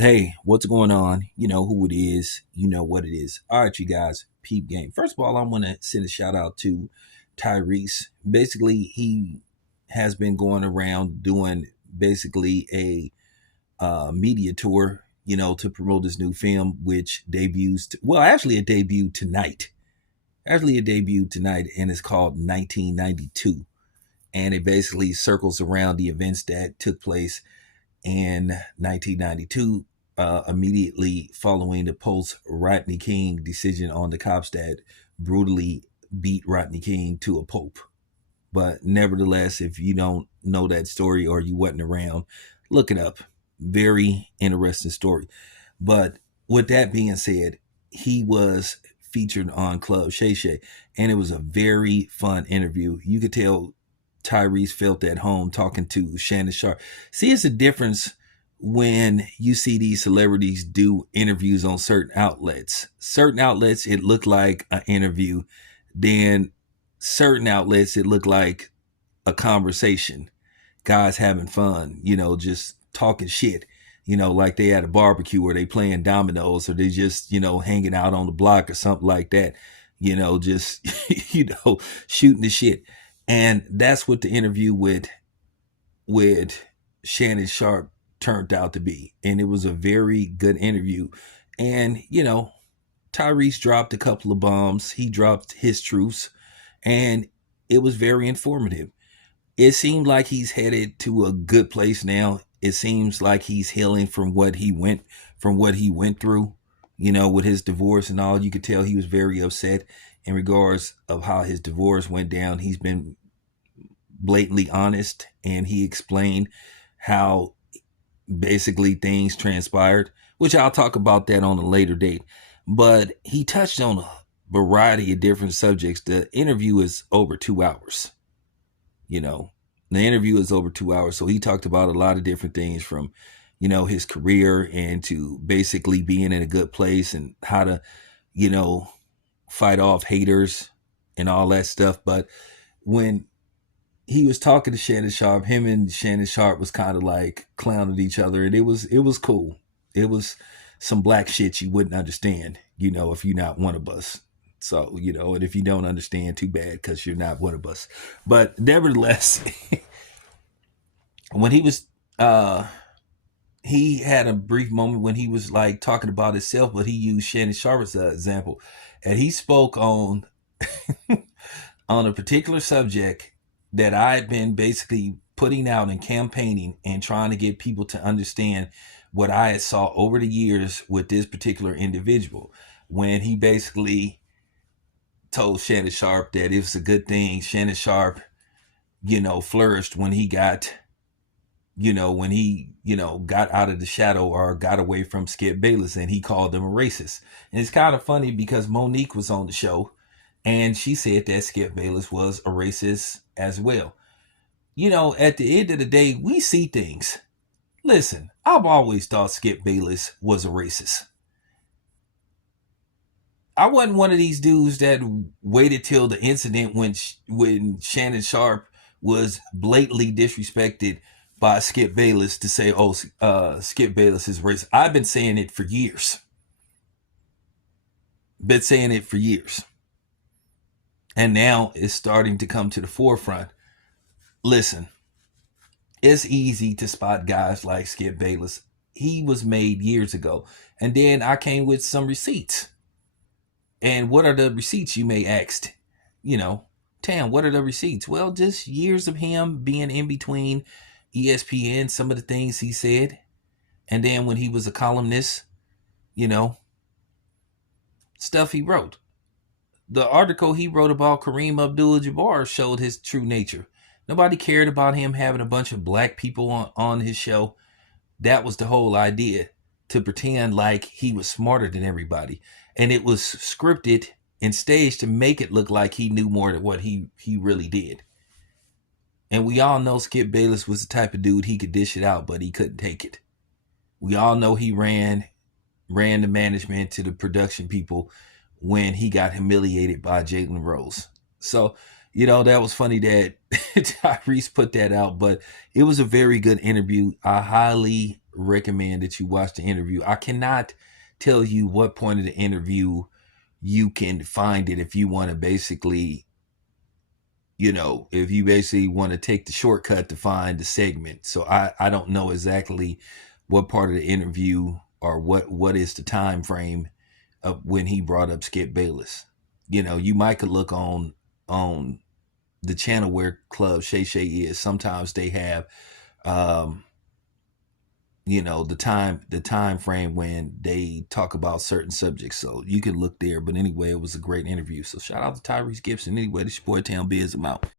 Hey, what's going on? You know who it is. You know what it is. All right, you guys, peep game. First of all, I want to send a shout out to Tyrese. Basically, he has been going around doing basically a media tour, to promote his new film, which debuts, actually, it debuted tonight. Actually, it debuted tonight, and it's called 1992. And it basically circles around the events that took place in 1992, immediately following the post Rodney King decision on the cops that brutally beat Rodney King to a pulp. But nevertheless, if you don't know that story or you wasn't around, look it up. Very interesting story. But with that being said, he was featured on Club Shay Shay, and it was a very fun interview. You could tell Tyrese felt at home talking to Shannon Sharp. See, it's a difference when you see these celebrities do interviews on certain outlets. Certain outlets, it looked like an interview. Then certain outlets, it looked like a conversation. Guys having fun, just talking shit, like they at a barbecue or they playing dominoes or they just, hanging out on the block or something like that, just, shooting the shit. And that's what the interview with Shannon Sharp turned out to be. And it was a very good interview. And, Tyrese dropped a couple of bombs. He dropped his truths. And it was very informative. It seemed like he's headed to a good place now. It seems like he's healing from what he went through, with his divorce and all. You could tell he was very upset in regards of how his divorce went down. He's been blatantly honest, and he explained how basically things transpired, which I'll talk about that on a later date. But he touched on a variety of different subjects. The interview is over 2 hours. The interview is over 2 hours. So he talked about a lot of different things from, his career and to basically being in a good place and how to, fight off haters and all that stuff. But when he was talking to Shannon Sharp, him and Shannon Sharp was kind of like clowning each other, and it was cool. It was some black shit you wouldn't understand, if you're not one of us. So, and if you don't understand, too bad, because you're not one of us. But nevertheless, when he was, he had a brief moment when he was like talking about himself, but he used Shannon Sharp as an example. And he spoke on, on a particular subject that I've been basically putting out and campaigning and trying to get people to understand what I had saw over the years with this particular individual. When he basically told Shannon Sharp that it was a good thing Shannon Sharp, flourished when he got, got out of the shadow or got away from Skip Bayless, and he called him a racist. And it's kind of funny because Monique was on the show and she said that Skip Bayless was a racist as well. At the end of the day, we see things. Listen, I've always thought Skip Bayless was a racist. I wasn't one of these dudes that waited till the incident when Shannon Sharp was blatantly disrespected by Skip Bayless to say, oh, Skip Bayless is racist. I've been saying it for years. And now it's starting to come to the forefront. Listen, it's easy to spot guys like Skip Bayless. He was made years ago. And then I came with some receipts. And what are the receipts, you may ask? Tam, what are the receipts? Well, just years of him being in between ESPN, some of the things he said. And then when he was a columnist, stuff he wrote. The article he wrote about Kareem Abdul-Jabbar showed his true nature. Nobody cared about him having a bunch of black people on his show. That was the whole idea, to pretend like he was smarter than everybody. And it was scripted and staged to make it look like he knew more than what he really did. And we all know Skip Bayless was the type of dude, he could dish it out, but he couldn't take it. We all know he ran the management to the production people when he got humiliated by Jalen Rose. So, that was funny that Tyrese put that out, but it was a very good interview. I highly recommend that you watch the interview. I cannot tell you what point of the interview you can find it if you want to basically, if you basically want to take the shortcut to find the segment. So I don't know exactly what part of the interview or what is the time frame of when he brought up Skip Bayless. You might could look on the channel where Club Shay Shay is. Sometimes they have the time frame when they talk about certain subjects, so you can look there. But anyway, it was a great interview, so shout out to Tyrese Gibson. Anyway, this your boy Town Biz. I'm out.